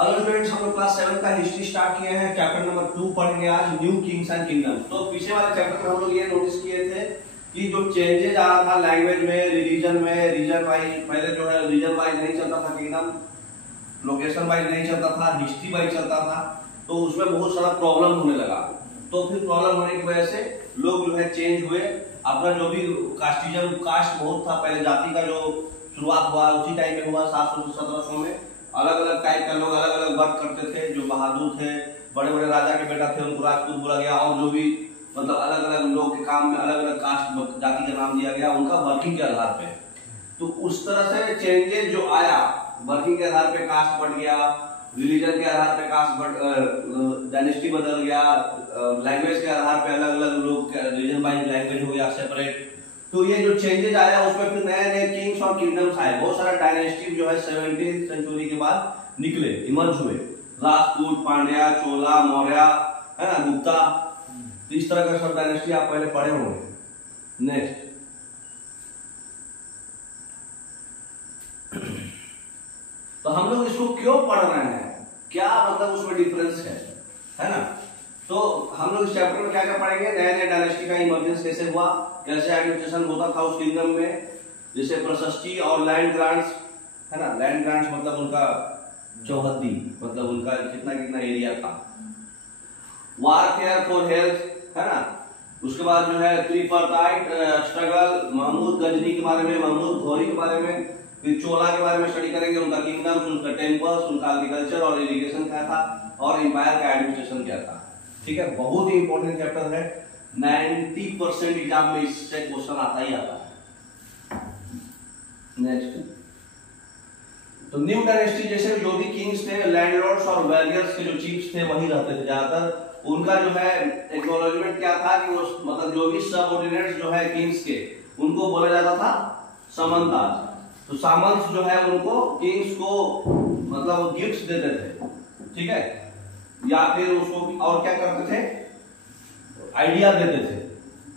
Hello students, हम लोग class 7 का हिस्ट्री स्टार्ट किए हैं। चैप्टर नंबर 2 पढ़ेंगे आज, न्यू किंग्स एंड किंगडम्स। तो पीछे वाले चैप्टर में हम लोग ये नोटिस किए थे कि जो चेंजेज आ रहा था लैंग्वेज में, रिलीजन में, रीजन वाइज, पहले जो है रीजन वाइज नहीं चलता था किंगडम, लोकेशन वाइज नहीं चलता था, हिस्ट्री वाइज चलता था, तो उसमें बहुत सारा प्रॉब्लम होने लगा। तो फिर प्रॉब्लम होने की वजह से लोग जो है चेंज हुए। अपना जो भी कास्टिज्म, कास्ट बहुत था पहले, जाति का जो शुरुआत हुआ उसी टाइम में हुआ 700 से 1700 में। अलग अलग टाइप के लोग अलग अलग वर्क करते थे। जो बहादुर थे, बड़े बड़े राजा के बेटा थे, उनको राजपूत बोला गया। और जो भी मतलब अलग अलग लोग के काम में अलग अलग कास्ट जाति का नाम दिया गया, उनका वर्किंग के आधार पे। तो उस तरह से चेंजेस जो आया, वर्किंग के आधार पे कास्ट बढ़ गया, रिलीजन के आधार पे कास्ट डायनेस्टी बदल गया, लैंग्वेज के आधार पे अलग अलग लोग रीजन वाइज लैंग्वेज हो गया सेपरेट। तो ये जो चेंजेस आया उसमें फिर नए नए किंग्स और किंगडम्स आए। बहुत सारा डायनेस्टी जो है 17th सेंचुरी के बाद निकले, इमर्ज हुए। राजपूत, पांड्या, चोला, मौर्य, है ना, गुप्ता, इस तरह का सब डायनेस्टी आप पहले पढ़े होंगे। नेक्स्ट, तो हम लोग इसको क्यों पढ़ रहे हैं, क्या मतलब उसमें डिफरेंस है ना। तो हम लोग इस चैप्टर में क्या क्या पढ़ेंगे, नए नए डायनेस्टी का इमर्जेंस कैसे हुआ, कैसे एडमिनिस्ट्रेशन होता था उस किंगडम में, जैसे प्रशस्ति और लैंड ग्रांट्स, है ना। लैंड ग्रांट्स मतलब उनका चौहद्दी, मतलब उनका कितना कितना एरिया था। वारफेयर फॉर हेल्थ, है ना। उसके बाद जो है त्रिपार्टाइट स्ट्रगल, महमूद गजनी के बारे में, महमूद घोरी के बारे में, फिर चोला के बारे में स्टडी करेंगे, उनका किंगडम, उनका टेम्पल्स, उनका एग्रीकल्चर और इरिगेशन क्या था, और एम्पायर का एडमिनिस्ट्रेशन क्या था। ठीक है, बहुत ही इंपॉर्टेंट चैप्टर है। 90% एग्जाम में इससे क्वेश्चन आता ही आता है। नेक्स्ट, तो न्यू डायनेस्टी जैसे जो भी किंग्स थे, लैंडलॉर्ड्स और वैलियर्स के जो चीफ्स थे वही रहते थे ज्यादातर। उनका जो है एक्नॉलेजमेंट क्या था कि वो मतलब जो भी सबऑर्डिनेट्स जो है किंग्स के, उनको बोला जाता था सामंताज। तो सामंत जो है उनको किंग्स को मतलब गिफ्ट्स देते थे, ठीक है, या फिर उसको और क्या करते थे, आइडिया देते थे,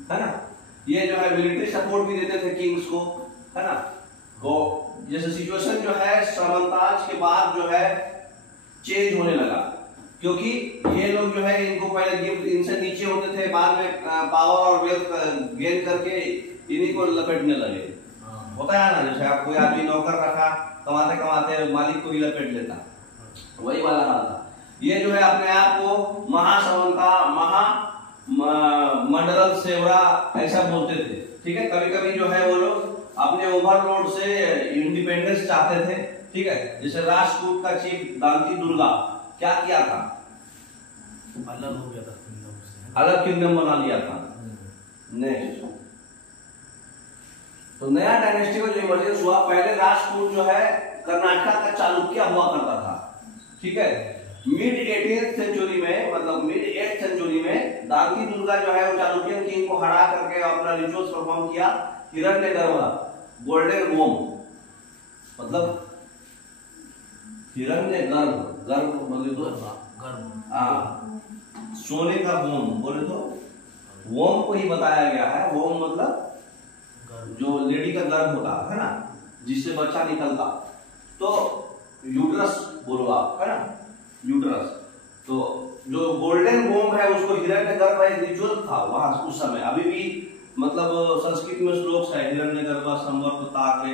है ना। ये जो है मिलिट्री सपोर्ट भी देते थे किंग्स को, है ना। तो जैसे सिचुएशन जो है सामंताज के बाद जो है चेंज होने लगा, क्योंकि ये लोग जो है इनको पहले गिफ्ट इनसे नीचे होते थे, बाद में पावर और वेल्थ गेन करके इन्हीं को लपेटने लगे। होता है ना, जैसे आप कोई आदमी नौकर रखा, कमाते कमाते मालिक को ही लपेट लेता, वही वाला हाल था। ये जो है अपने आप को महासामंता, मंडल सेवरा ऐसा बोलते थे, ठीक है। कभी कभी जो है वो लोग अपने ओवरलोड से इंडिपेंडेंस चाहते थे, ठीक है। जैसे राजपूत का चीफ दांती दुर्गा क्या किया था, अलग हो गया था किंगडम से, अलग किंगडम बना लिया था। नेक्स्ट, तो नया डायनेस्टी का जो इमर्जेंस हुआ, पहले राजपूत जो है कर्नाटक का चालुक्य हुआ करता था, ठीक है। मिड 18th सेंचुरी में, मतलब मिड 8th सेंचुरी में दांती दुर्गा जो है वो चालुक्यन किंग को हरा करके अपना रिचुअल्स परफॉर्म किया। हिरण्यगर्भ, गोल्डन वोम, मतलब हिरण्यगर्भ, गर्भ बोले तो सोने का वोम बोले तो वोम को ही बताया गया है। वोम मतलब जो लेडी का गर्भ होता है ना, जिससे बच्चा निकलता, तो यूट्रस बोलो आप, है ना, यूट्रस। तो जो गोल्डन वोम है उसको हिरण्यगर्भ एक रिचुअल था वहां उस समय। अभी भी मतलब संस्कृत में श्लोक है, हिरण्यगर्भ संवर्तताग्रे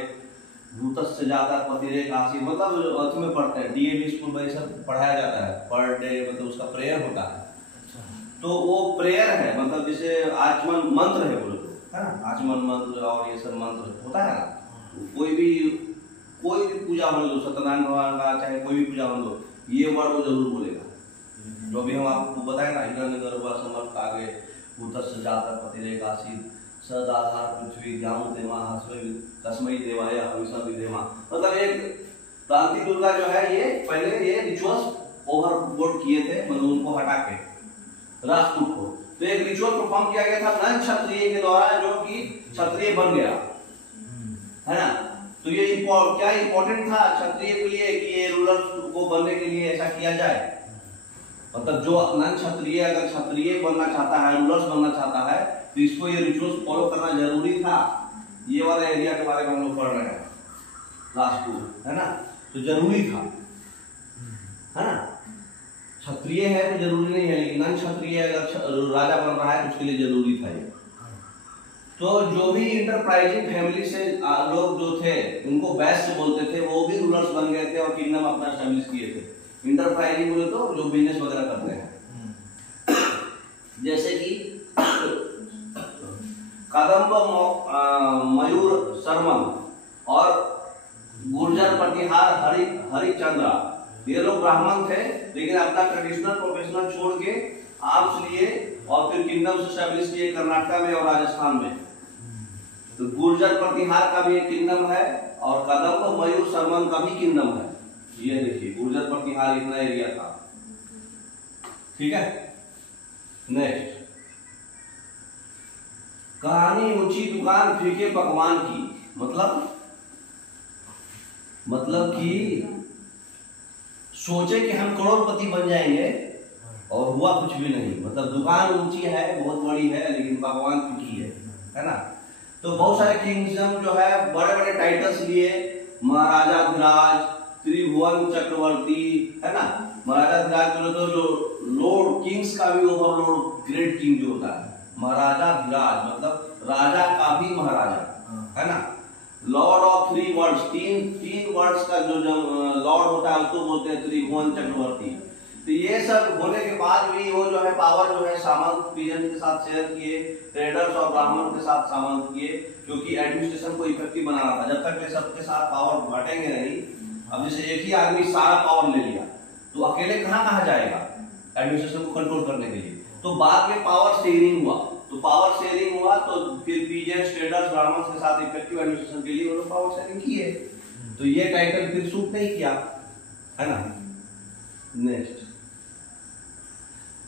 भूतस्य जाता पतिरेक आसी, मतलब अर्थ में पढ़ते हैं, डीएवी स्कूल में सब पढ़ाया जाता है, पर डे मतलब उसका प्रेयर होता है। तो वो प्रेयर है, मतलब जैसे आचमन मंत्र है बोलो तो, है ना, आचमन मंत्र और ये सब मंत्र होता है ना। कोई भी पूजा हो लो, सत्यनारायण भगवान का चाहे कोई भी पूजा हो लो, ये वर्ड वो जरूर बोलेगा। जो भी हम आपको बताए ना, हिरण्यगर्भ संवर्तताग्रे भूतस्य जाता पतिरेक आसी सदाधार पृथ्वी ज्ञान देवा तस्मै देवाय हविषा विदेवा। मतलब एक दांती दुर्गा जो है ये पहले ये रिचुअल्स ओवरबोर्ड किए थे, मतलब उनको हटा के राजपूत को। तो एक रिचुअल परफॉर्म किया गया था नन क्षत्रिय के द्वारा, जो कि क्षत्रिय बन गया, है ना। तो ये क्या इंपॉर्टेंट था क्षत्रिय के लिए कि ये रूलर को बनने के लिए ऐसा किया जाए। मतलब जो नन क्षत्रिय अगर क्षत्रिय बनना चाहता है, रूलर्स बनना चाहता है, तो इसको ये रिचुअल्स फॉलो करना जरूरी था। ये वाला एरिया के बारे में हम लोग पढ़ रहे हैं, राजपूत, है ना, तो जरूरी था, है ना। क्षत्रिय है तो जरूरी नहीं है, लेकिन नन क्षत्रिय अगर राजा बन रहा है तो उसके लिए जरूरी था ये। तो जो भी इंटरप्राइजिंग फैमिली से लोग जो थे उनको वैश्य बोलते थे, वो भी रूलर्स बन गए थे और किंगडम अपना एस्टैब्लिश किए थे। इंटरप्राइजिंग बोले तो जो बिजनेस वगैरह करते हैं, जैसे कि कदम्ब मयूर शर्मन और गुर्जर प्रतिहार हरिचंद्रा, ये लोग ब्राह्मण थे लेकिन अपना ट्रेडिशनल प्रोफेशनल छोड़ के आर्म्स लिए और फिर किंगडम एस्टैब्लिश किए कर्नाटक में और राजस्थान में। तो गुर्जर प्रतिहार का भी एक किंगडम है और कदम्ब मयूर शर्मन का भी किंगडम है। ये देखिए गुर्जर प्रतिहार इतना एरिया था, ठीक है। नेक्स्ट, कहानी ऊंची दुकान फीके पकवान की, मतलब कि सोचे कि हम करोड़पति बन जाएंगे और हुआ कुछ भी नहीं। मतलब दुकान ऊंची है, बहुत बड़ी है, लेकिन पकवान फीकी है ना। तो बहुत सारे किंगडम जो है बड़े बड़े टाइटल्स लिए, महाराजा धिराज, त्रिभुवन चक्रवर्ती, है ना। महाराजा धिराज बोले तो जो लॉर्ड किंग्स का भी ओवरलॉर्ड ग्रेट किंग जो होता है महाराजा धिराज, मतलब राजा का भी महाराजा, है ना। लॉर्ड ऑफ थ्री वर्ड्स, तीन वर्ड्स का जो लॉर्ड होता है उसको बोलते हैं त्रिभुवन चक्रवर्ती। तो ये सब होने के बाद भी वो जो है पावर जो है सामंत पीजन के साथ शेयर किए, ट्रेडर्स और ब्राह्मण के साथ सामंत किए, क्योंकि एडमिनिस्ट्रेशन को इफेक्टिव बनाना था। जब तक वे सबके साथ पावर बांटेंगे नहीं, अब जैसे एक ही आदमी सारा पावर ले लिया तो अकेले कहाँ जाएगा एडमिनिस्ट्रेशन को कंट्रोल करने के लिए। तो बाद में पावर शेयरिंग हुआ, तो फिर पीजेंट्स, ट्रेडर्स, ब्राह्मण के साथ इफेक्टिव एडमिनिस्ट्रेशन के लिए वो लोग पावर शेयरिंग किए। तो ये टाइटल फिर सूट नहीं किया, है ना। नेक्स्ट,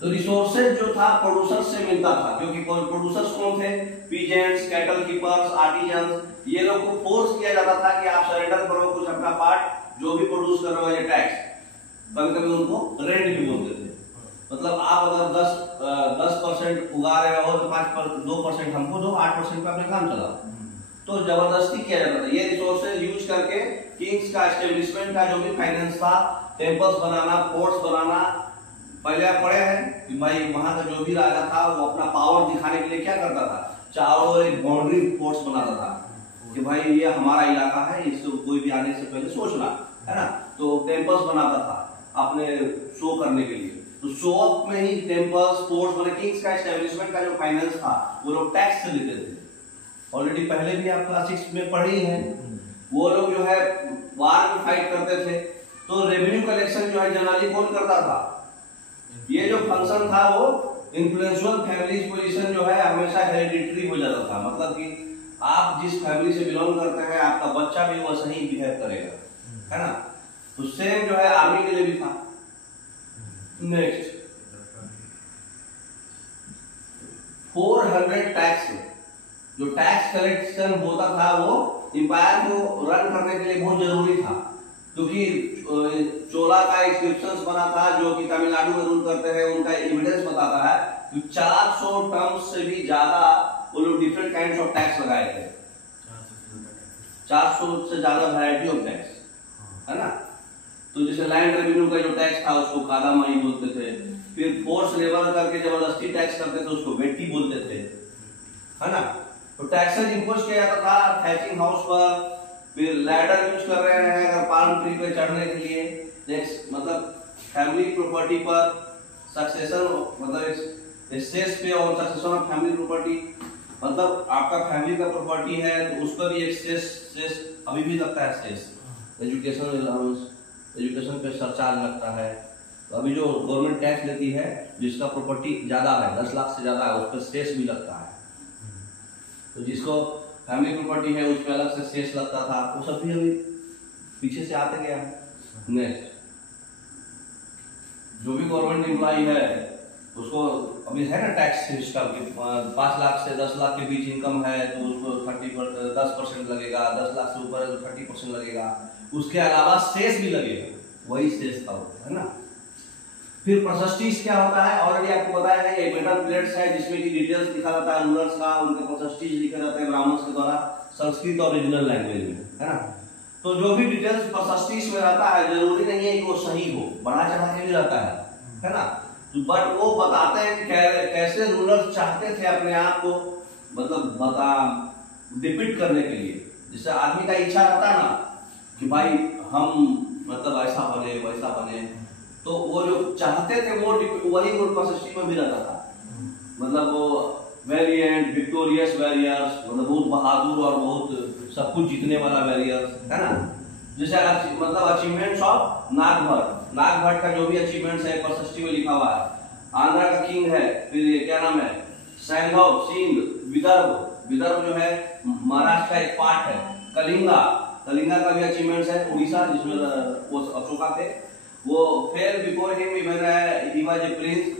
तो रिसोर्सेज जो था प्रोड्यूसर्स से मिलता था, क्योंकि प्रोड्यूसर्स कौन थे? Peasants, cattle keepers, artisans. ये लोग को फोर्स किया जाता था कि आप सरेंडर करो कुछ अपना पार्ट, जो भी प्रोड्यूस कर रहे हो ये टैक्स। कभी कभी उनको रेंट भी बोलते थे। मतलब आप अगर 10% उगा रहे हो तो 2% हमको दो, 8% पे अपने काम चला। तो जबरदस्ती किया जाता था। ये रिसोर्सेज यूज करके किंग्स का एस्टेब्लिशमेंट का जो भी फाइनेंस था, टेम्पल्स बनाना, फोर्ट्स बनाना। पहले आप पढ़े हैं कि भाई वहां का जो भी राजा था वो अपना पावर दिखाने के लिए क्या करता था, चारों ओर एक बाउंड्री फोर्स बनाता था कि भाई ये हमारा इलाका है, इसको कोई भी आने से पहले सोचना, है ना। तो टेम्पल्स बनाता था अपने शो करने के लिए। तो शो ऑफ में ही टेम्पल्स, फोर्ट्स बने। किंग्स का एस्टेब्लिशमेंट का जो फाइनेंस था वो लोग टैक्स से लेते थे। ऑलरेडी पहले भी आप क्लास 6 में पढ़ी है। वो लोग जो है वार में फाइट करते थे, तो रेवेन्यू कलेक्शन जो है जनरली कौन करता था? ये जो फंक्शन था वो इन्फ्लुएंशियल फैमिलीज पोजीशन जो है हमेशा हेरिडिटरी हो जाता था। मतलब कि आप जिस फैमिली से बिलोंग करते हैं आपका बच्चा भी वैसा ही बिहेव करेगा, है ना। तो सेम जो है आर्मी के लिए भी था। नेक्स्ट, 400 टैक्स, जो टैक्स कलेक्शन होता था वो इंपायर को रन करने के लिए बहुत जरूरी था, क्योंकि चोला का इंस्क्रिप्शंस बना था जो कि तमिलनाडु में रूल करते हैं। उनका एविडेंस बताता है कि 400 टर्म्स से भी ज्यादा वो लोग डिफरेंट काइंड्स ऑफ टैक्स लगाए थे। 400 से ज्यादा वैरायटी ऑफ टैक्स, है ना। तो जैसे लैंड रेवेन्यू का जो टैक्स था उसको कादामई बोलते थे। फिर फोर्स लेबर करके जबरदस्ती टैक्स करते थे उसको वेट्टी बोलते थे, है ना। तो टैक्सेस इंपोज किया जाता था थैचिंग हाउस पर। फिर लैडर यूज कर रहे हैं अगर पाल्म ट्री पे चढ़ने के लिए। नेक्स्ट, मतलब फैमिली प्रॉपर्टी पर सक्सेशन, मतलब एसेट्स पे और सक्सेशन ऑफ फैमिली प्रॉपर्टी। मतलब आपका फैमिली का प्रॉपर्टी है तो उस पर भी एक सेस अभी भी लगता है। सेस एजुकेशन अलाउंस, एजुकेशन पे सरचार्ज लगता है। तो अभी जो गवर्नमेंट टैक्स लेती है जिसका प्रॉपर्टी ज्यादा है, 10 लाख से ज्यादा है, उस पर सेस भी लगता है। तो जिसको फैमिली प्रॉपर्टी है उस पर अलग से सेस लगता था। वो सब भी अभी पीछे से आते गया। नेक्स्ट, जो भी गवर्नमेंट एम्प्लॉय है उसको अभी है ना टैक्स सिस्टम कि 5 लाख से 10 लाख के बीच इनकम है तो उसको 10% लगेगा, 10 लाख से ऊपर है तो 30% लगेगा। उसके अलावा सेस भी लगेगा, वही सेस था, है ना। फिर प्रशस्तिस क्या होता है, ऑलरेडी आपको बताया है। ये मेटल प्लेट्स है जिसमें की डिटेल्स लिखा जाता है रूलर्स का, उनके प्रशस्तिस लिखे जाते हैं ब्राह्मण्स के द्वारा संस्कृत और रीजनल लैंग्वेज में, है ना। तो जो भी डिटेल्स प्रशस्तिस में रहता है जरूरी नहीं है कि वो सही हो, बढ़ा चढ़ा के भी रहता है। है ना। बट वो बताते हैं कि कैसे रूलर्स चाहते थे अपने आप को मतलब डिपिक्ट करने के लिए। जैसे आदमी का इच्छा रहता ना कि भाई हम मतलब ऐसा बने वैसा बने, तो वो जो चाहते थे वो वही परसेप्शन में भी रहता था। मतलब वो वैलिएंट विक्टोरियस वॉरियर्स, मतलब बहुत बहादुर और बहुत सब कुछ जीतने वाला वॉरियर्स, है ना। जैसे मतलब अचीवमेंट्स ऑफ नागभट्ट का जो भी अचीवमेंट्स है परसेप्शन में लिखा हुआ है। आंध्रा का किंग है, फिर ये क्या नाम है, सैंधव, सिंध, विदर्भ जो है महाराष्ट्र का एक पार्ट है। कलिंगा का भी अचीवमेंट्स है, उड़ीसा जिसमें वो अशोका थे। वो fail before him even he was a Prince,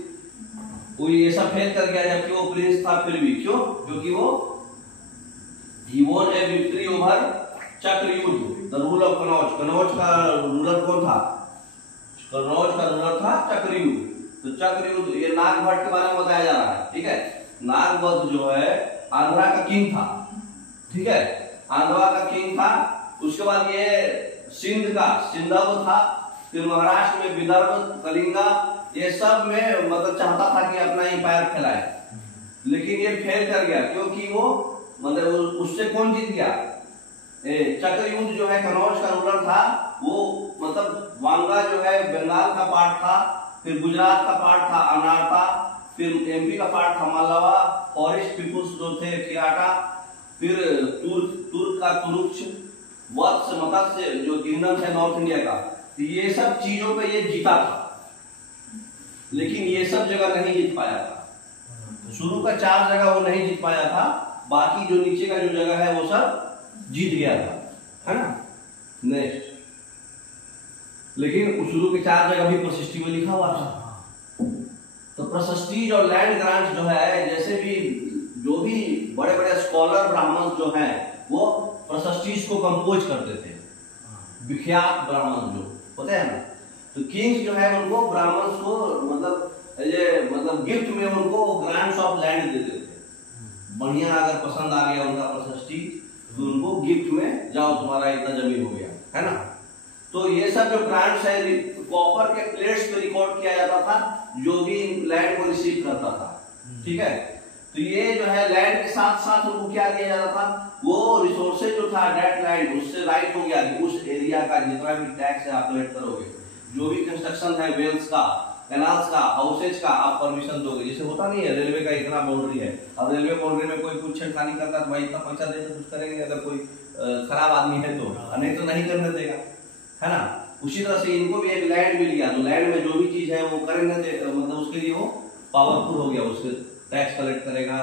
वो ये सब फेल कर गया जबकि वो प्रिंस था फिर भी। क्यों? क्योंकि वो ही won a victory over Chakrayudh, the rule of Kannauj. Kannauj का रूलर कौन था? कनौज का रूलर था चक्रयुद्ध। तो चक्रयुद्ध ये नागभट्ट के बारे में बताया जा रहा है, ठीक है। नागभट्ट जो है आंध्रा का किंग था, ठीक है, आंध्रा का किंग था। उसके बाद ये सिंधव था, फिर महाराष्ट्र में विदर्भ, कलिंगा, ये सब में मतलब चाहता था कि अपना एम्पायर फैलाए, लेकिन ये फेल कर गया क्योंकि वो मतलब उससे कौन जीत गया? चक्रयुद्ध जो है कनौज का रूलर था, वो मतलब वांगा जो है बंगाल का पार्ट था, फिर गुजरात का पार्ट था अनारता, फिर एमपी का पार्ट था मालवा, फॉरेस्ट पीपुल्स जो थे किराटा, फिर तुर्क का तुरुक्ष, वत्स मत्स्य जो किंगडम है नॉर्थ इंडिया का। तो ये सब चीजों पे ये जीता था, लेकिन ये सब जगह नहीं जीत पाया था। शुरू का 4 जगह वो नहीं जीत पाया था, बाकी जो नीचे का जो जगह है वो सब जीत गया था, है ना। नेक्स्ट, लेकिन शुरू के 4 जगह भी प्रशस्ति में लिखा हुआ था। तो प्रशस्ति और लैंड ग्रांट जो है, जैसे भी जो भी बड़े बड़े स्कॉलर ब्राह्मण जो हैं वो प्रशस्ति को कंपोज करते थे, विख्यात ब्राह्मण जो होते हैं ना। तो किंग्स जो है उनको ब्राह्मण को मतलब गिफ्ट में उनको ग्रांट्स ऑफ लैंड देते थे। बढ़िया अगर पसंद आ गया उनका प्रशस्ति तो उनको गिफ्ट में जाओ तुम्हारा इतना जमीन हो गया, है ना। तो ये सब जो ग्रांट्स है कॉपर के प्लेट्स पे रिकॉर्ड किया जाता था, जो भी लैंड को रिसीव करता था, ठीक है। तो ये जो है लैंड के साथ साथ उनको क्या किया जाता था, वो रिसोर्सेज जो था डेट लैंड, उससे राइट हो गया कि उस एरिया का जितना भी टैक्स है आप कलेक्ट करोगे, जो भी कंस्ट्रक्शन है वेल्स का, कैनाल्स का, हाउसेज का आप परमिशन दोगे। जैसे होता नहीं है रेलवे का इतना बाउंड्री है, अब रेलवे बाउंड्री में कोई कुछ छेड़खानी करता है तो भाई इतना पैसा दे तो कुछ करेंगे, अगर कोई खराब आदमी है तो, नहीं तो नहीं करने देगा, है ना। उसी तरह से इनको भी एक लैंड मिल गया, तो लैंड में जो भी चीज है वो करेंगे, मतलब उसके लिए वो पावरफुल हो गया, उसके टैक्स कलेक्ट करेगा,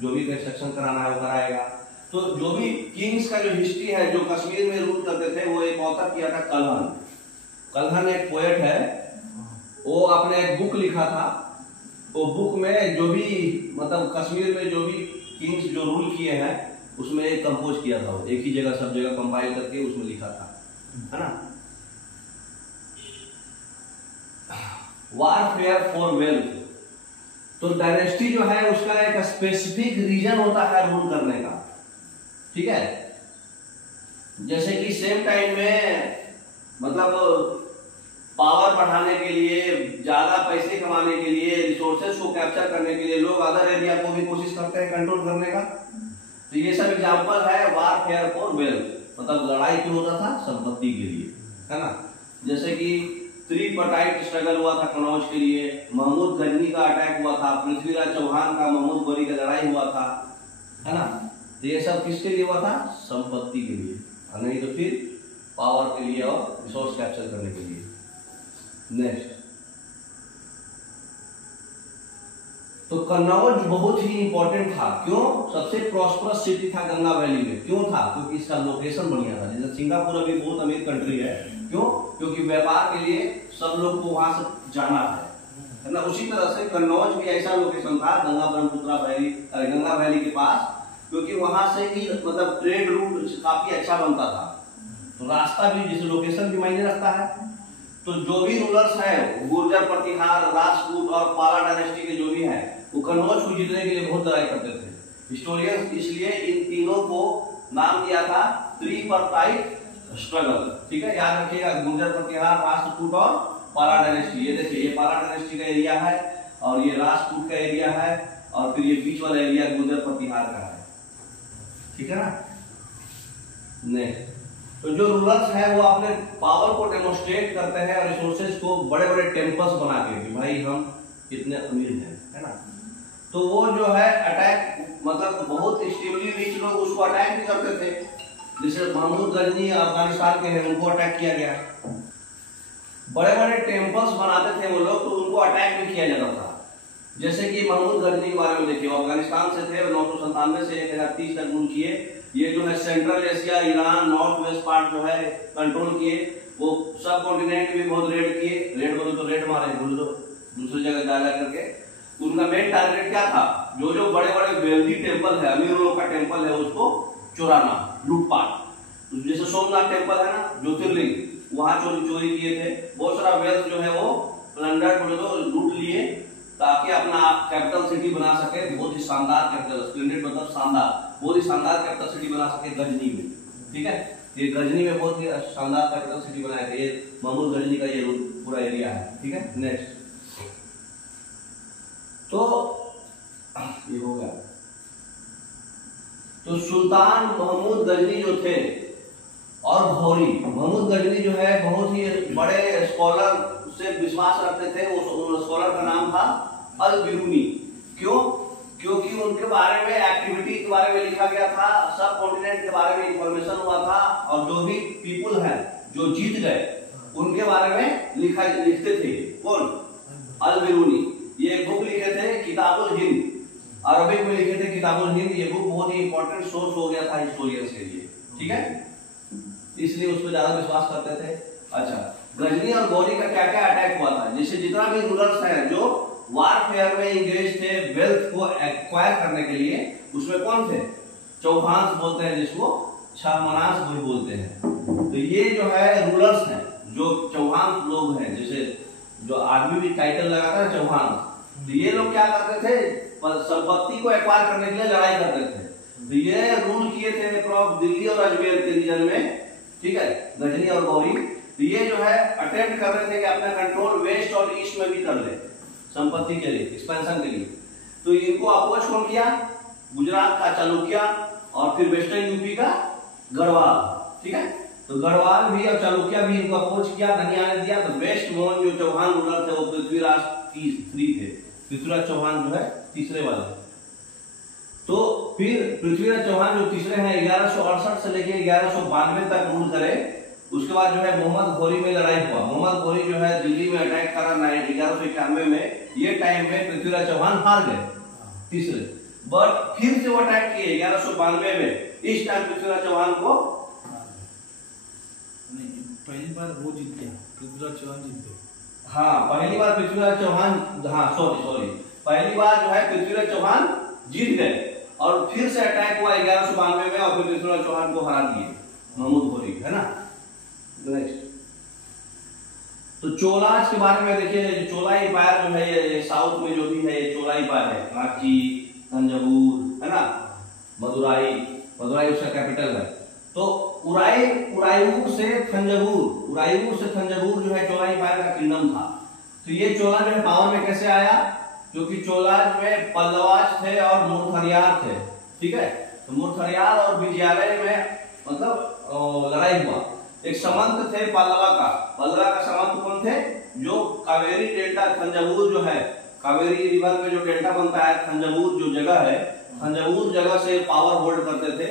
जो भी कंस्ट्रक्शन कराना है वो कराएगा। तो जो भी किंग्स का जो हिस्ट्री है जो कश्मीर में रूल करते थे, वो एक ऑथर किया था कल्हन एक पोएट है, वो अपने एक बुक लिखा था। वो बुक में जो भी मतलब कश्मीर में जो भी किंग्स जो रूल किए हैं उसमें एक कंपोज किया था, एक ही जगह सब जगह कंपाइल करके उसमें लिखा था, है ना। वारफेयर फॉर वेल्थ, तो डायनेस्टी जो है उसका एक स्पेसिफिक रीजन होता है रूल करने का, ठीक है। जैसे कि सेम टाइम में मतलब पावर बढ़ाने के लिए, ज्यादा पैसे कमाने के लिए, रिसोर्सेज को कैप्चर करने के लिए लोग अदर एरिया को भी कोशिश करते हैं कंट्रोल करने का। तो ये सब एग्जांपल है वारफेयर फॉर वेल्थ, मतलब लड़ाई क्यों होता था? संपत्ति के लिए, है ना। जैसे कि त्रिपार्टाइट स्ट्रगल हुआ था कनौज के लिए, महमूद गजनी का अटैक हुआ था, पृथ्वीराज चौहान का महमूद गौरी का लड़ाई हुआ था, है ना। तो ये सब किसके लिए हुआ था? संपत्ति के लिए, और नहीं तो फिर पावर के लिए और रिसोर्स कैप्चर करने के लिए। नेक्स्ट, तो कन्नौज बहुत ही इंपॉर्टेंट था। क्यों? सबसे प्रॉस्परस सिटी था गंगा वैली में। क्यों था? क्योंकि इसका लोकेशन बढ़िया था। जैसे सिंगापुर अभी बहुत अमीर कंट्री है, क्यों? क्योंकि व्यापार के लिए सब लोग को वहां से जाना है ना। उसी तरह से कन्नौज भी ऐसा लोकेशन था गंगा ब्रह्मपुत्रा वैली, गंगा वैली के पास, क्योंकि वहां से ही मतलब ट्रेड रूट काफी अच्छा बनता था। तो रास्ता भी, जिस लोकेशन भी मायने रखता है। तो जो भी रूलर्स है, गुर्जर, प्रतिहार, राजपूत और पाला डायनेस्टी के जो भी है, वो कन्नौज को जीतने के लिए बहुत लड़ाई करते थे। हिस्टोरियंस इसलिए इन तीनों को नाम दिया था त्रिपार्टाइट स्ट्रगल, ठीक है, याद रखिएगा। गुर्जर, प्रतिहार, राजपूत और पाला डायनेस्टी। ये देखिए, ये पाला डायनेस्टी का एरिया है और ये राजपूत का एरिया है और फिर ये बीच वाला एरिया गुर्जर प्रतिहार का है। ठीक है ना। नेक्स्ट, तो जो रूलर्स हैं वो अपने पावर को डेमोन्स्ट्रेट करते हैं और रिसोर्सेज को बड़े बड़े टेम्पल्स बना के कि भाई हम इतने अमीर हैं, है ना। तो वो जो है अटैक, मतलब बहुत एक्सट्रीमली रिच लोग उसको अटैक भी करते थे। जैसे महमूद गजनी अफगानिस्तान के हैं, उनको अटैक किया गया। बड़े बड़े टेम्पल्स बनाते थे वो लोग, तो उनको अटैक भी किया जाता था। जैसे कि महमूद गजनी के बारे में देखिए, अफगानिस्तान से थे, 997 से 1030 तक रूल किए। ये जो है central Asia, Iran, north west part जो है कंट्रोल किए। वो सब कॉन्टिनेंट भी बहुत रेड किए। रेड बोले तो रेड मारे, बोले तो दूसरी जगह जा करके। उनका मेन टारगेट क्या था, जो जो बड़े बड़े वेल्दी टेम्पल है, अमीर लोगों का टेम्पल है, उसको चुराना, लूटपाट। जैसे सोमनाथ टेम्पल है ना, ज्योतिर्लिंग, वहां चोरी किए थे। बहुत सारा वेल्थ जो है वो प्लंडर बोले तो लूट लिए, ताकि अपना कैपिटल सिटी बना सके। बहुत ही शानदार कैपिटल, स्प्लेंडेड मतलब शानदार, बहुत ही शानदार कैपिटल सिटी बना सके गजनी में। ठीक है, ये गजनी में बहुत ही शानदार कैपिटल सिटी बनाया था। ये महमूद गजनी का ये पूरा एरिया है। ठीक है, नेक्स्ट, तो ये हो गया। तो सुल्तान महमूद गजनी जो थे और घौरी, महमूद गजनी जो है बहुत ही बड़े स्कॉलर से विश्वास रखते थे। उस स्कॉलर का नाम था अल बिरूनी। क्यों? क्योंकि उनके बारे में, एक्टिविटी के बारे में लिखा गया था, सब कॉन्टिनेंट के बारे में इंफॉर्मेशन हुआ था, और जो भी पीपुल है जो जीत गए उनके बारे में लिखते थे। कौन? अल बिरूनी। ये एक बुक लिखे थे, किताबुल हिंद, अरबिक में लिखे थे किताबुल हिंद। ये बुक बहुत ही इंपॉर्टेंट सोर्स हो गया था हिस्टोरियंस के लिए। ठीक है, इसलिए उस पर ज्यादा विश्वास करते थे। अच्छा, गजनी और गौरी का क्या क्या अटैक हुआ था? जैसे जितना भी रूलर्स हैं जो वारफेयर में इंगेज थे वेल्थ को एक्वायर करने के लिए, उसमें कौन थे? चौहान बोलते हैं जिसको, छामनास भी बोलते हैं। तो ये जो है रूलर्स हैं, जो चौहान लोग हैं, जैसे जो आदमी भी टाइटल लगाता है चौहान, तो ये लोग क्या करते थे? संपत्ति को एक्वायर करने के लिए लड़ाई करते थे। तो ये रूल किए थे दिल्ली और अजमेर के रीजन में। ठीक है, गजनी और गौरी। तो ये जो है अटेम्प्ट कर रहे थे कि अपना कंट्रोल वेस्ट और ईस्ट में भी कर ले, संपत्ति के लिए, एक्सपेंशन के लिए। तो इनको अपोज कौन किया? गुजरात का चालुक्य और फिर वेस्टर्न यूपी का गढ़वाल। ठीक है, तो गढ़वाल भी और चालुक्य भी इनको अपोज किया, नहीं आने दिया। तो वेस्ट मोहन जो चौहान रूलर थे वो पृथ्वीराज 3 थे। पृथ्वीराज चौहान जो है तीसरे वाले। तो फिर पृथ्वीराज चौहान जो तीसरे हैं 1168 से लेकर 1192 तक रूल करे। उसके बाद जो है मोहम्मद घोरी में लड़ाई हुआ। मोहम्मद घोरी जो है दिल्ली में अटैक करा 1191 में। ये टाइम में पृथ्वीराज चौहान हार गए तीसरे, बट फिर से वो अटैक किए 1192 में। इस टाइम पृथ्वीराज चौहान को पहली बार वो जीत गया, पृथ्वीराज चौहान जीत गए। हाँ, पहली बार पृथ्वीराज चौहान, हाँ सॉरी, पहली बार जो है पृथ्वीराज चौहान जीत गए और फिर से अटैक हुआ 1192 में और फिर पृथ्वीराज चौहान को हरा दिए महमूद घोरी, है ना। नेक्स्ट, तो चोलाज के बारे में देखिए। चोला एम्पायर जो है ये साउथ में जो भी है ये चोला एम्पायर है। कांची, तंजावुर, है ना, मदुराई उसका कैपिटल है। तो उरायूर से थंजावुर जो है चोला एम्पायर का किंगडम था। तो ये चोला जो है पावर में कैसे आया? क्योंकि चोलाज में पल्लवाज थे और मूर्थनियार थे। ठीक है, तो मूर्थनियार और विजयालय में मतलब लड़ाई हुआ। एक समंत थे पल्लवा का समंत कौन थे? जो कावेरी डेल्टा, थंजावुर जो है कावेरी रिवर में जो डेल्टा बनता है, थंजावुर जो जगह है, थंजावुर जगह से पावर होल्ड करते थे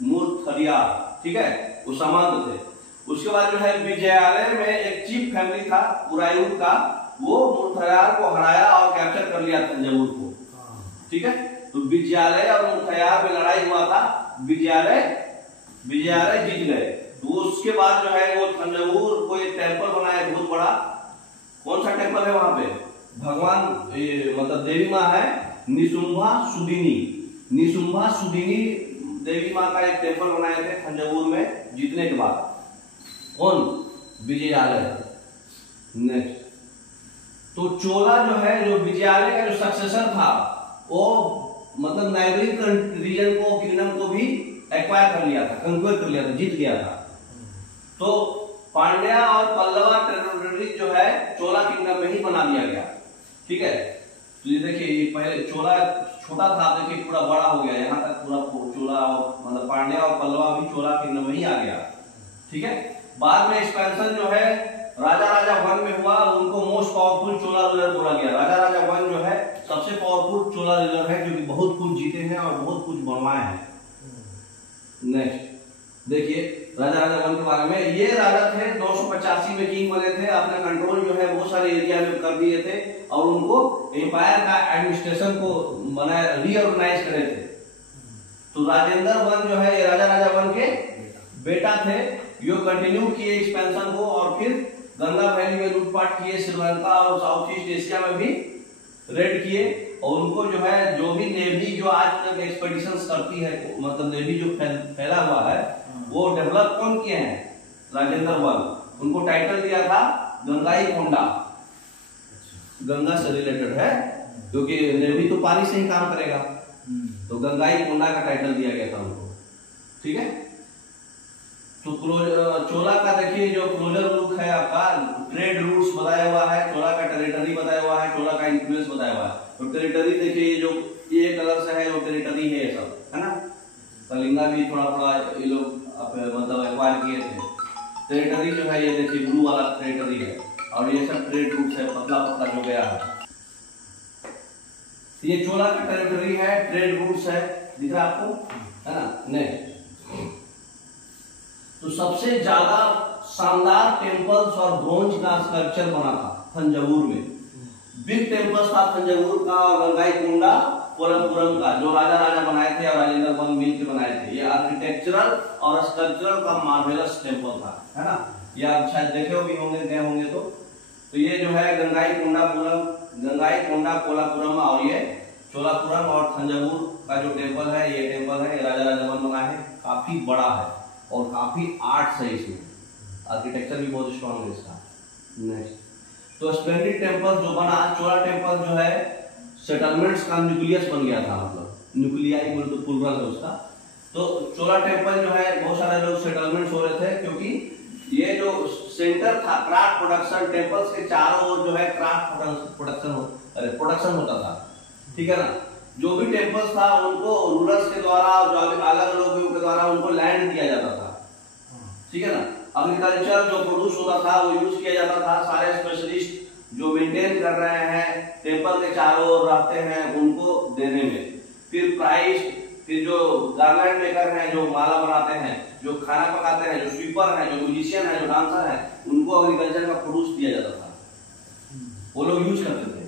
मूर्थनियार। ठीक है, वो समंत थे। उसके बाद जो है विजयालय में एक चीफ फैमिली था उरायूर का, वो मूर्थनियार को हराया और कैप्चर कर लिया थंजावुर को। ठीक है, तो विजयालय और मूर्थनियार में लड़ाई हुआ था। विजयालय जीत गए। तो उसके बाद जो है वो थंजावुर को एक टेम्पल बनाया बहुत बड़ा। कौन सा टेम्पल है वहां पे? भगवान मतलब देवी माँ है निशुंभा सुदिनी देवी माँ का एक टेम्पल बनाए थे थंजावुर में जीतने के बाद। कौन? विजयालय। नेक्स्ट, तो चोला जो है, जो विजयालय का जो सक्सेसर था, वो मतलब नाइबरिंग रीजन को, किंगडम को भी एक्वायर कर लिया था, कंक्वेयर कर लिया था, जीत गया था। तो पांड्या और पल्लवा टेरिटरी जो है चोला किंगडम में ही बना दिया गया। ठीक है, तो ये देखिए ये पहले चोला छोटा था, देखिए पूरा बड़ा हो गया, यहाँ तक पूरा चोला मतलब पांड्या और पल्लवा भी चोला किंगडम में ही आ गया। ठीक है, बाद में एक्सपेंशन जो है राजा वन में हुआ, उनको मोस्ट पावरफुल चोला रूलर बोला गया। राजा वन जो है सबसे पावरफुल चोला रूलर है, जो कि बहुत कुछ जीते हैं और बहुत कुछ बनवाए हैं। नेक्स्ट देखिए राजा वन के बारे में, ये राजा थे 985 में किंग बने थे, अपना कंट्रोल जो है बहुत सारे एरिया में कर दिए थे और उनको एम्पायर का एडमिनिस्ट्रेशन को बनाया, रीऑर्गेनाइज करे थे। तो राजेंद्र वन जो है ये राजा वन के बेटा थे, यो कंटिन्यू किए एक्सपेंशन को और फिर गंगा वैली में लूटपाट किए, श्रीलंका और साउथ ईस्ट एशिया में भी रेड किए और उनको जो है जो भी नेवी जो आज तक एक्सपेडिशंस करती है, मतलब नेवी जो फैला हुआ है वो डेवलप कौन किए हैं? राजेंद्र वन। उनको टाइटल दिया था गंगाईकोंडा, गंगा से रिलेटेड है क्योंकि नेवी तो पानी से ही काम करेगा, तो गंगाईकोंडा का टाइटल दिया गया था उनको। ठीक है, तो चोला का देखिए जो क्लोजर लुक है आपका, ट्रेड रूट्स बताया हुआ है, चोला का टेरिटरी बताया हुआ है, चोला का इन्फ्लुएंस बताया हुआ है। तो टेरिटरी देखिए जो ये कलर से है वो टेरिटरी है, सब है ना। कलिंगा भी थोड़ा ये लोग मतलब एक्वायर किए थे। टेरिटरी जो है ये देखिए ब्लू वाला टेरिटरी है और ये सब ट्रेड रूट्स है, पतला पतला जो गया है ये चोला का टेरिटरी है, ट्रेड रूट्स है, दिख रहा है आपको, है ना। नेक्स्ट, तो सबसे ज्यादा शानदार टेम्पल्स और ब्रोंज का स्कल्पचर बना था थंजावुर में। बिग टेम्पल्स था थंजावुर का और गंगाईकोंडा कोलमपुरम का, जो राजा बनाए थे और राजेंद्र वन मिल के बनाए थे। ये आर्किटेक्चरल और स्कल्पचरल का मार्वेलस टेम्पल था, है ना। ये आप शायद देखे भी होंगे, गए होंगे तो ये जो है गंगाईकोंडा कोलापुरम और ये चोलापुरम और थंजावुर का जो टेम्पल है, ये टेम्पल है, ये राजा वन बनाए है। काफी बड़ा है और काफी आर्ट्स है इसमें, आर्किटेक्चर भी बहुत स्ट्रॉन्ग है इसका। नेक्स्ट, तो स्प्लेंडिड टेम्पल जो बना, चोला टेम्पल जो है सेटलमेंट्स का न्यूक्लियस बन गया था, मतलब न्यूक्लियाई बोले तो प्लूरल है उसका। तो चोला टेम्पल जो है बहुत सारे लोग सेटलमेंट्स हो रहे थे क्योंकि ये जो सेंटर था क्राफ्ट प्रोडक्शन, टेम्पल्स के चारों ओर जो है क्राफ्ट प्रोडक्शन होता था। ठीक है ना, जो भी टेम्पल्स था उनको रूलर्स के द्वारा और जो अलग लोगों के द्वारा उनको लैंड दिया जाता था। ठीक है ना, एग्रीकल्चर जो प्रोड्यूस होता था वो यूज किया जाता था। सारे स्पेशलिस्ट जो मेंटेन कर रहे हैं टेम्पल के चारों ओर रहते हैं उनको देने में। फिर प्राइस, फिर जो गारमेंट मेकर हैं, जो माला बनाते हैं, जो खाना पकाते हैं, जो स्वीपर हैं, जो म्यूजिशियन है, जो डांसर है, उनको एग्रीकल्चर का प्रोड्यूस दिया जाता था, वो लोग यूज करते थे।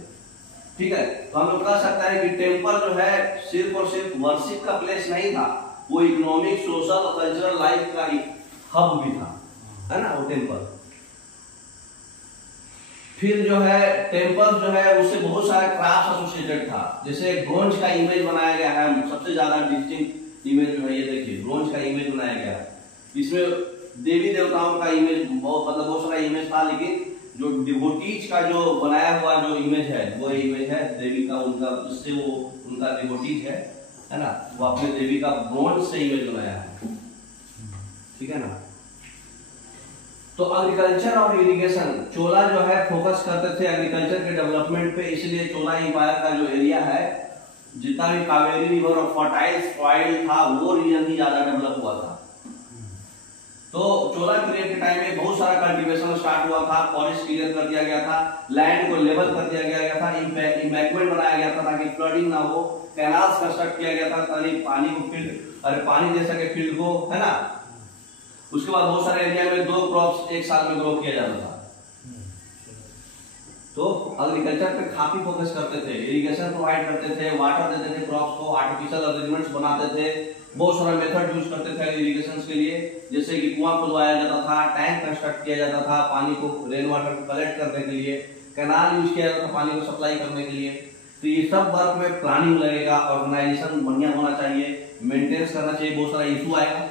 ठीक है, तो हम लोग कह सकते हैं कि टेम्पल जो है सिर्फ और सिर्फ वर्शिप का प्लेस नहीं था, वो इकोनॉमिक, सोशल और कल्चरल लाइफ का हब भी था, है ना वो टेम्पल। फिर जो है टेम्पल जो है उससे बहुत सारे क्राफ्ट एसोसिएटेड था, जैसे ब्रोंज का इमेज बनाया गया है, सबसे ज्यादा डिस्टिंक्ट इमेज जो है ये देखिए ब्रोंज का इमेज बनाया गया है। इसमें देवी देवताओं का इमेज बहुत सारा इमेज था, लेकिन जो डिवोटीज का जो बनाया हुआ जो इमेज है वो इमेज है देवी का, उनका जिससे वो उनका डिवोटीज है ना, वो अपने देवी का ब्रोंज से इमेज बनाया है। ठीक है ना, तो एग्रीकल्चर और इरिगेशन, चोला जो है फोकस करते थे एग्रीकल्चर के डेवलपमेंट पे, इसलिए चोला एम्पायर का जो एरिया है, जितना भी कावेरी रिवर और फर्टाइल सॉइल था वो रीजन ही ज्यादा डेवलप हुआ था। तो चोला पीरियड के टाइम में बहुत सारा कल्टीवेशन स्टार्ट हुआ था, फॉरेस्ट क्लियर कर दिया गया था, लैंड को लेवल कर दिया गया था, इम्बैंकमेंट बनाया गया था ताकि फ्लडिंग ना हो, कैनाल्स कंस्ट्रक्ट किया गया था ताकि पानी को फील्ड पानी दे सके फील्ड को, है ना। उसके बाद बहुत सारे एरिया में 2 क्रॉप्स एक साल में ग्रो किया जाता था। तो एग्रीकल्चर पे काफी फोकस करते थे, इरिगेशन प्रोवाइड करते थे, वाटर देते थे क्रॉप्स को, आर्टिफिशियल अरेंजमेंट्स बनाते थे, बहुत सारा मेथड यूज करते थे इरिगेशन के लिए, जैसे कि कुआं खुदवाया जाता था, टैंक कंस्ट्रक्ट किया जाता था पानी को, रेन वाटर को कलेक्ट करने के लिए, कैनाल यूज किया जाता था पानी को सप्लाई करने के लिए। तो ये सब वर्क में प्लानिंग लगेगा, ऑर्गेनाइजेशन बढ़िया होना चाहिए, मेंटेनेंस करना चाहिए, बहुत सारा इशू आएगा।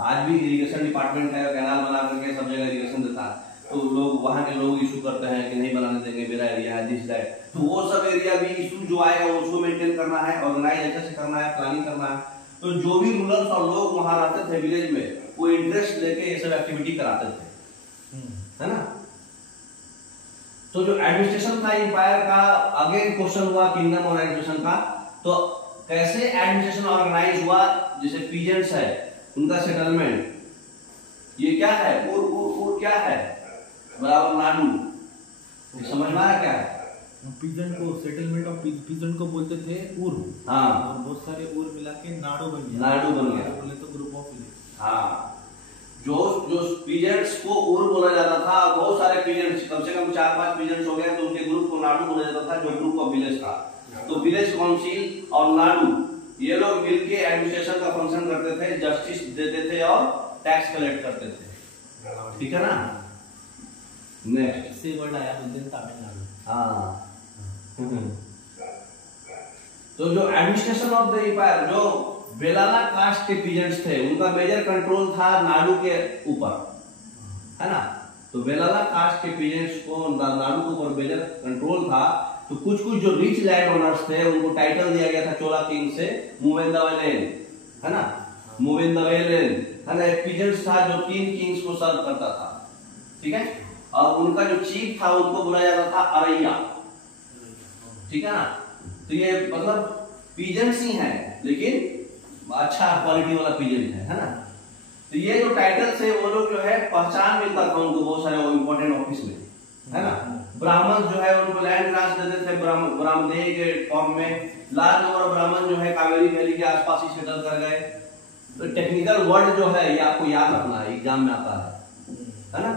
आज भी इरिगेशन डिपार्टमेंट है, कैनाल बना करके सब जगह इरिगेशन देता है, तो लोग वहां के लोग इशू करते हैं कि नहीं बनाने देंगे, मेरा एरिया है, दिस दैट। तो वो सब एरिया भी इशू जो आएगा उसको मेंटेन करना है, ऑर्गेनाइज अच्छे से करना है, प्लानिंग करना है। तो जो भी रूलर्स और लोग वहां रहते थे विलेज में, वो इंटरेस्ट लेके ये सब एक्टिविटी कराते थे। है ना। तो जो एडमिनिस्ट्रेशन था एम्पायर का, अगेन क्वेश्चन हुआ किंगडम और एडमिनिस्ट्रेशन का, तो कैसे एडमिनिस्ट्रेशन ऑर्गेनाइज हुआ। जैसे पीजेंट्स है उनका सेटलमेंट, ये क्या है, उर क्या है, बराबर नाडू, समझ में आया क्या है। पीजेंट को सेटलमेंट ऑफ पीजेंट को बोलते थे उर, हाँ, और बहुत सारे उर मिला के नाडू बन गया, नाडू बन गया, बोले तो ग्रुप ऑफ विलेज। हाँ, जो पीजेंट्स को उर बोला जाता था, बहुत सारे पीजेंट्स, कम से कम 4-5 पीजेंट्स हो गए, तो उनके ग्रुप को नाडू बोला जाता था, जो ग्रुप ऑफ विलेज था। तो विलेज काउंसिल और नाडू ये लोग मिलके एडमिनिस्ट्रेशन का फंक्शन करते थे, जस्टिस देते थे और टैक्स कलेक्ट करते थे, ठीक है ना। नेक्स्ट से वर्ड आया तमिलनाडु। हाँ, तो जो एडमिनिस्ट्रेशन ऑफ द एम्पायर, जो बेलाला कास्ट के पीजेंट्स थे, उनका मेजर कंट्रोल था नाडू के ऊपर, है ना। तो बेलाला कास्ट के पीजेंट्स को नाडू के ऊपर मेजर कंट्रोल था। तो कुछ जो रिच लैंड ओनर्स थे उनको टाइटल दिया गया था चोला किंग से, मूवेंदावेलेन, है ना, मूवेंदावेलेन, है ना। एक पीजेंट्स था जो 3 किंग्स को सर्व करता था, ठीक है। और उनका जो चीफ था उनको बुलाया जाता था अरैया, ठीक है ना। तो ये मतलब पीजेंट्स ही हैं, लेकिन अच्छा क्वालिटी वाला पीजेंट है ना। तो ये जो टाइटल से वो लोग जो है पहचान मिलता था उनको बहुत सारे इंपॉर्टेंट ऑफिस में, है ना। ब्राह्मण जो है उनको लैंड ग्रांट्स देते थे ब्राह्मणदेह के फॉर्म में। लार्ज नंबर ऑफ ब्राह्मण जो है कावेरी वैली के आसपास ही सेटल कर गए। तो टेक्निकल वर्ड जो है ये आपको याद रखना है, एग्जाम में आता है ना।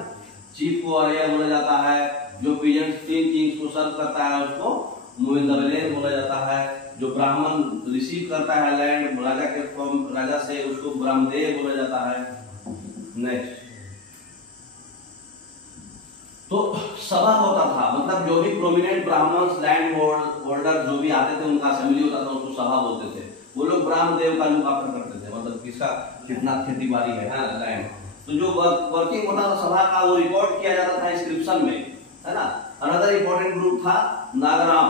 चीफ को अरैया बोला जाता है, जो पीजेंट 3 किंग्स को सर्व करता है उसको मूवेंदावेलेन बोला जाता है, जो ब्राह्मण रिसीव करता है लैंड राजा के फॉर्म, राजा से, उसको ब्राह्मणदेह बोला जाता है। नेक्स्ट, तो सभा होता था, मतलब जो भी प्रोमिनेंट ब्राह्मण लैंड होल्डर जो भी आते थे उनका असेंबली होता था, उसको सभा बोलते थे। वो लोग ब्राह्मणदेव का लुक आफ्टर करते थे, मतलब किसका कितना खेती बाड़ी है लैंड। तो जो वर्किंग होता था सभा का, वो रिकॉर्ड किया जाता था इंस्क्रिप्शन में, है ना। अनदर इंपॉर्टेंट ग्रुप था नागाराम।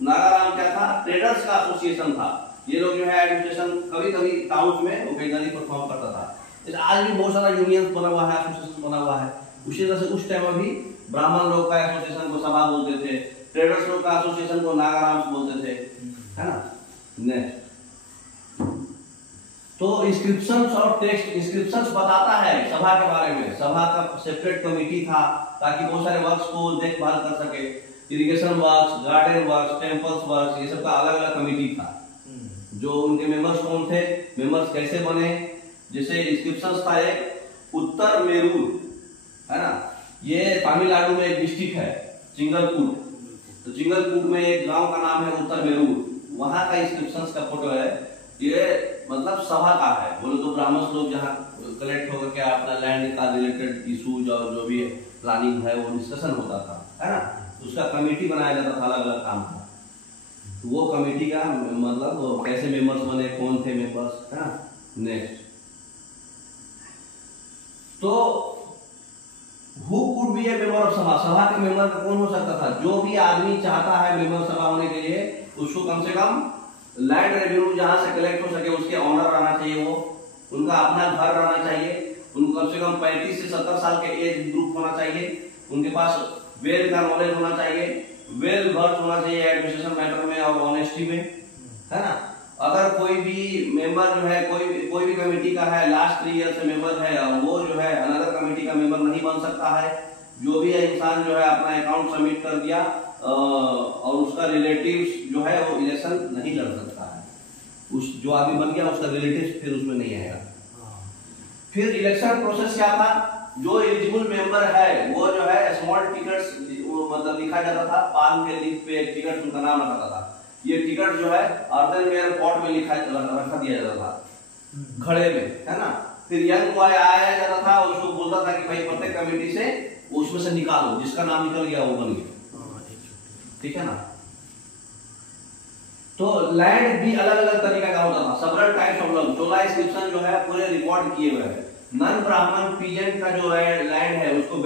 नागाराम क्या था, ट्रेडर्स का एसोसिएशन था। ये लोग जो है एडमिनिस्ट्रेशन कभी कभी टाउन में ओकेजनली परफॉर्म करता था। आज भी बहुत सारा यूनियन बना हुआ है, एसोसिएशन बना हुआ है। उसी तरह से उस टाइम में भी ब्राह्मण लोग का एसोसिएशन को सभा बोलते थे, ट्रेडर्स लोग का एसोसिएशन को नागाराम बोलते थे, है ना। नेक्स्ट, तो इंस्क्रिप्शंस और टेक्स्ट, इंस्क्रिप्शंस बताता है सभा के बारे में। सभा का सेपरेट कमेटी था ताकि बहुत सारे वर्क्स को देखभाल कर सके, irrigation works, garden works, temples works, ये सब का अलग अलग कमेटी था। जो उनके मेंबर्स कौन थे, मेंबर्स कैसे बने, जैसे इंस्क्रिप्शंस था एक उत्तर मेरूर, है ना। ये तमिलनाडु में एक डिस्ट्रिक्ट है चिंगलकूट। तो चिंगलकूट में एक गांव का नाम है उत्तर मेरूर, वहां का इंस्क्रिप्शंस का फोटो है। ये मतलब सभा का है, बोलो तो ब्राह्मण लोग जहाँ कलेक्ट होकर के अपना लैंड का रिलेटेड इशूज और जो भी प्लानिंग है वो डिस्कशन होता था, है ना। उसका कमेटी बनाया जाता था, अलग अलग काम का। तो वो कमेटी का मतलब कैसे मेंबर्स बने, कौन थे मेंबर्स, है ना। नेक्स्ट, तो who could be A member of सभा। सभा के मेंबर कौन हो सकता था, जो भी आदमी चाहता है मेंबर सभा होने के लिए, उसको कम से कम लैंड रेवेन्यू जहां से कलेक्ट हो सके उसके ऑनर रहना चाहिए, वो उनका अपना घर रहना चाहिए, उनको कम से कम 35 से 70 साल के एज ग्रुप होना चाहिए, उनके पास वेल का नॉलेज होना चाहिए, वेल वर्क होना चाहिए एडमिनिस्ट्रेशन मैटर में और ऑनेस्टी में, है ना। अगर कोई भी मेंबर जो है कोई भी कमेटी का है, लास्ट 3 ईयर से मेंबर है, और वो जो है अनदर कमेटी का मेंबर नहीं बन सकता है। जो भी इंसान जो है अपना अकाउंट सबमिट कर दिया और उसका रिलेटिव्स जो है वो इलेक्शन नहीं लड़ सकता है। उस जो आदमी बन गया उसका रिलेटिव्स फिर उसमें नहीं आएगा। फिर इलेक्शन प्रोसेस क्या था, जो एलिजिबल मेंबर है वो जो है स्मॉल टिकट्स, मतलब लिखा जाता था पान के लीफ पे एक टिकट उनका नाम रखा था। ये टिकट जो है अर्धनवेयर पॉट में रखा दिया जाता था, घड़े में, है ना। फिर यंग बॉय आया जाता था, उसको बोलता था कि भाई प्रत्येक कमेटी से उसमें से निकालो, जिसका नाम निकल गया वो बन गया, ठीक है ना। तो लैंड भी अलग अलग तरीके का होता था, several types of land. Chola inscription जो है पूरे रिकॉर्ड किए हुए हैं। नन ब्राह्मण पीजेंट का जो लैंड है उसको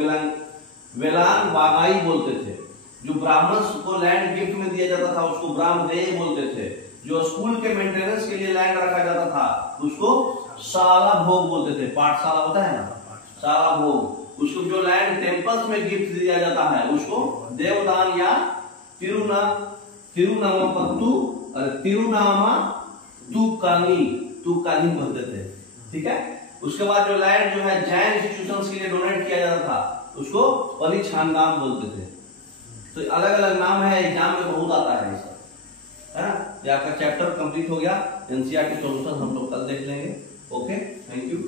वेलांग बागाई बोलते थे। जो ब्राह्मण को लैंड गिफ्ट में दिया जाता था उसको ब्राह्मणदेह बोलते थे। जो स्कूल के मेंटेनेंस के लिए लैंड रखा जाता था उसको शाला भोग बोलते थे। पाठशाला होता है ना, शाला भोग। उसको जो लैंड टेम्पल्स में गिफ्ट दिया जाता है उसको देवदान या तिरुनामापत्तु तिरुनामा तुकानी बोलते थे। ठीक है, उसके बाद जो लैंड जो है जैन इंस्टीट्यूशंस के लिए डोनेट किया जाता था उसको पली छानगाम बोलते थे। तो अलग अलग नाम है, एग्जाम में बहुत आता है ये सब, है ना। ये आपका चैप्टर कंप्लीट हो गया। एनसीईआरटी सॉल्यूशन हम लोग कल देख लेंगे। Okay, thank you.